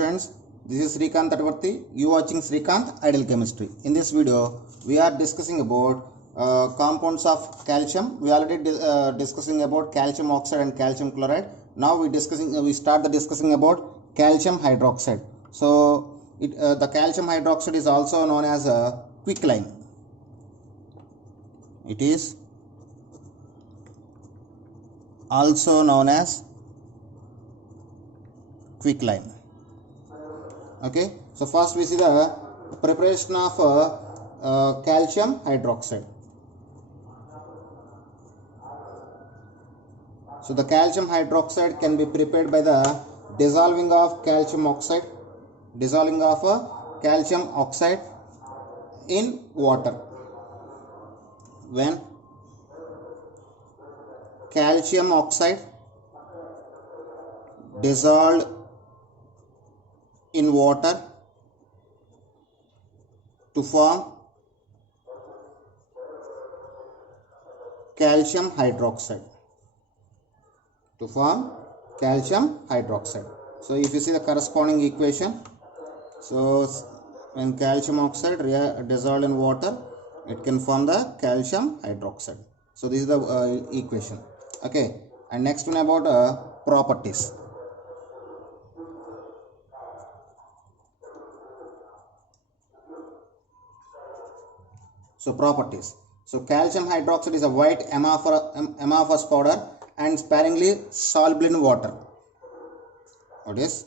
students, this is Srikanth Atvarthi. You watching Srikanth Ideal Chemistry. In this video, we are discussing about compounds of calcium. We already discussing about calcium oxide and calcium chloride. Now we start the discussing about calcium hydroxide. So the calcium hydroxide is also known as a quicklime. It is also known as quicklime. Okay, so first we see the preparation of calcium hydroxide. So the calcium hydroxide can be prepared by the dissolving of calcium oxide, calcium oxide in water. When calcium oxide dissolved in water to form calcium hydroxide. So if you see the corresponding equation, so when calcium oxide dissolved in water, it can form the calcium hydroxide. So this is the equation. Okay, and next one about properties. So properties. So calcium hydroxide is a white amorphous powder and sparingly soluble in water. What is?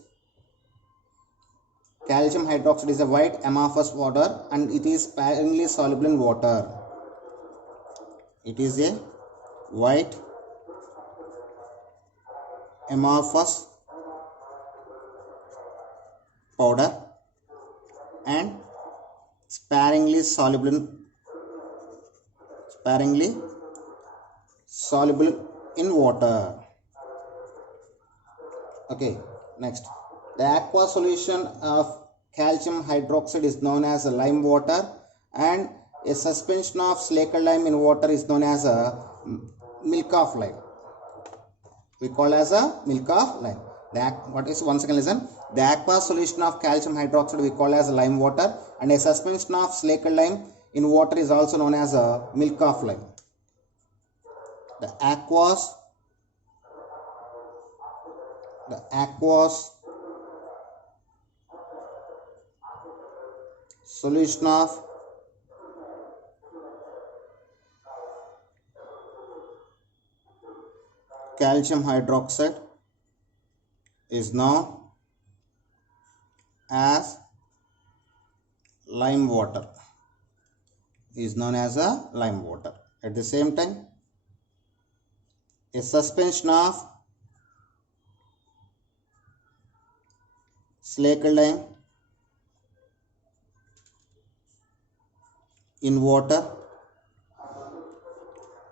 Calcium hydroxide is a white amorphous powder and it is sparingly soluble in water. It is a white amorphous powder and sparingly soluble in water. Okay, next, the aqueous solution of calcium hydroxide is known as lime water, and a suspension of slaked lime in water is known as a milk of lime. We call as a milk of lime. Once again listen, the aqueous solution of calcium hydroxide we call as lime water, and a suspension of slaked lime in water is also known as a milk of lime. The aqueous solution of calcium hydroxide is known as lime water. At the same time, a suspension of slaked lime in water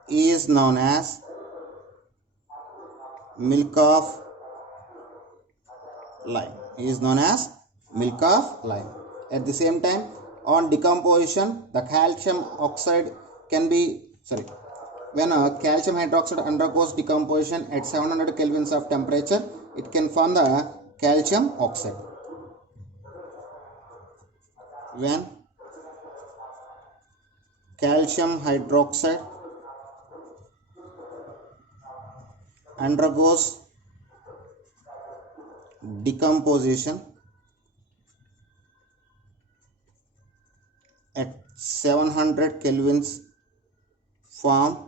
is known as milk of lime. At the same time, on decomposition, the calcium oxide can be when a calcium hydroxide undergoes decomposition at 700 kelvins of temperature, it can form the calcium oxide. When calcium hydroxide undergoes decomposition at 700 kelvins, form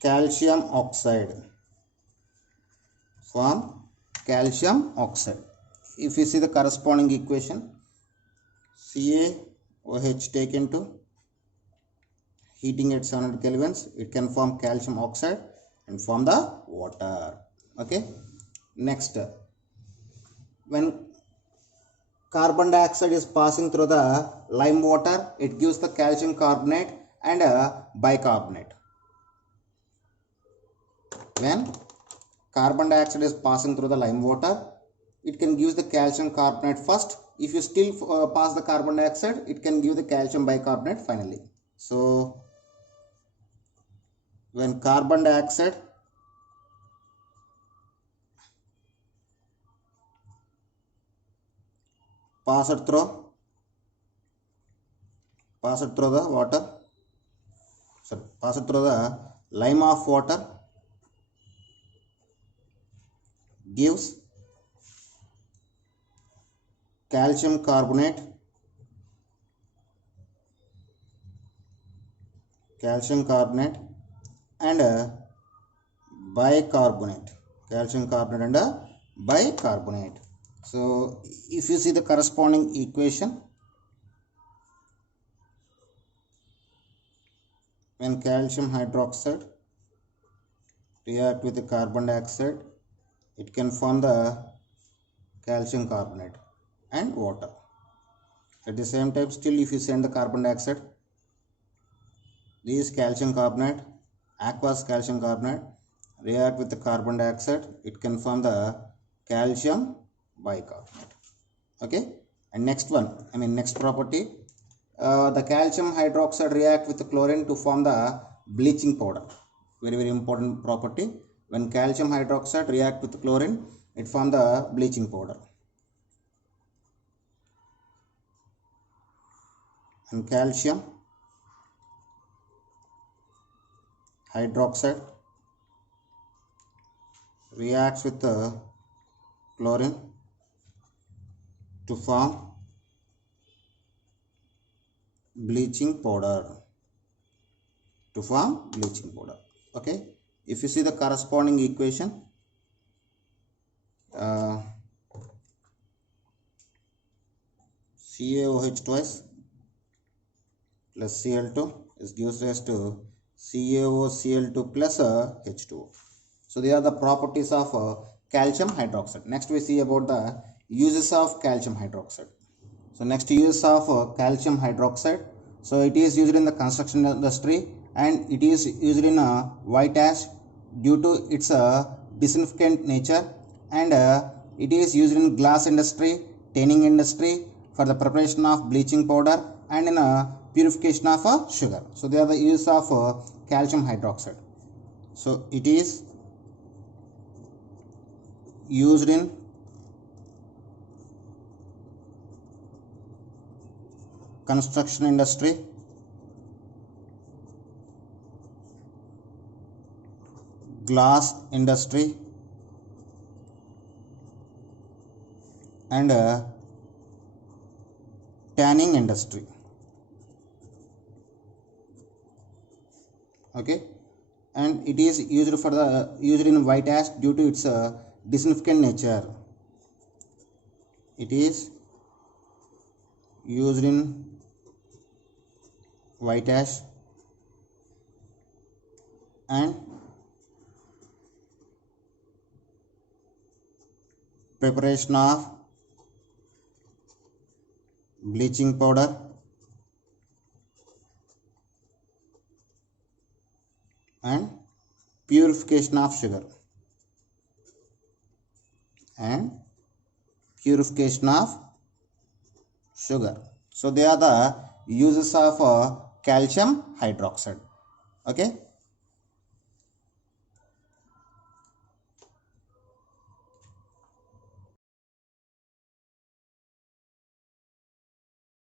calcium oxide. If you see the corresponding equation, CaOH taken to heating at 700 kelvins, it can form calcium oxide and form the water. Okay, next, when carbon dioxide is passing through the lime water, it gives the calcium carbonate and bicarbonate. When carbon dioxide is passing through the lime water, it can give the calcium carbonate first. If you still pass the carbon dioxide, it can give the calcium bicarbonate finally. So when carbon dioxide passed through the water, sorry, passed through the lime of water gives calcium carbonate and bicarbonate, bicarbonate. So if you see the corresponding equation, when calcium hydroxide react with the carbon dioxide, it can form the calcium carbonate and water. At the same time, still if you send the carbon dioxide, this calcium carbonate, aqueous calcium carbonate, react with the carbon dioxide, it can form the calcium bicarbonate. Okay, and next property, the calcium hydroxide react with the chlorine to form the bleaching powder. Very important property. When calcium hydroxide react with the chlorine, it form the bleaching powder. And calcium hydroxide reacts with the chlorine to form bleaching powder. Okay, if you see the corresponding equation, CaOH twice plus Cl2 is gives rise to CaOCl2 plus H2O. So these are the properties of calcium hydroxide. Next we see about the uses of calcium hydroxide. So next use of calcium hydroxide. So it is used in the construction industry and it is used in white ash due to its disinfectant nature, and it is used in glass industry, tanning industry, for the preparation of bleaching powder, and in purification of sugar. So they are the use of calcium hydroxide. So it is used in construction industry, glass industry, and tanning industry. Okay, and it is used in white ash due to its disinfectant nature. It is used in white ash and preparation of bleaching powder and purification of sugar. So they are the uses of calcium hydroxide. Okay.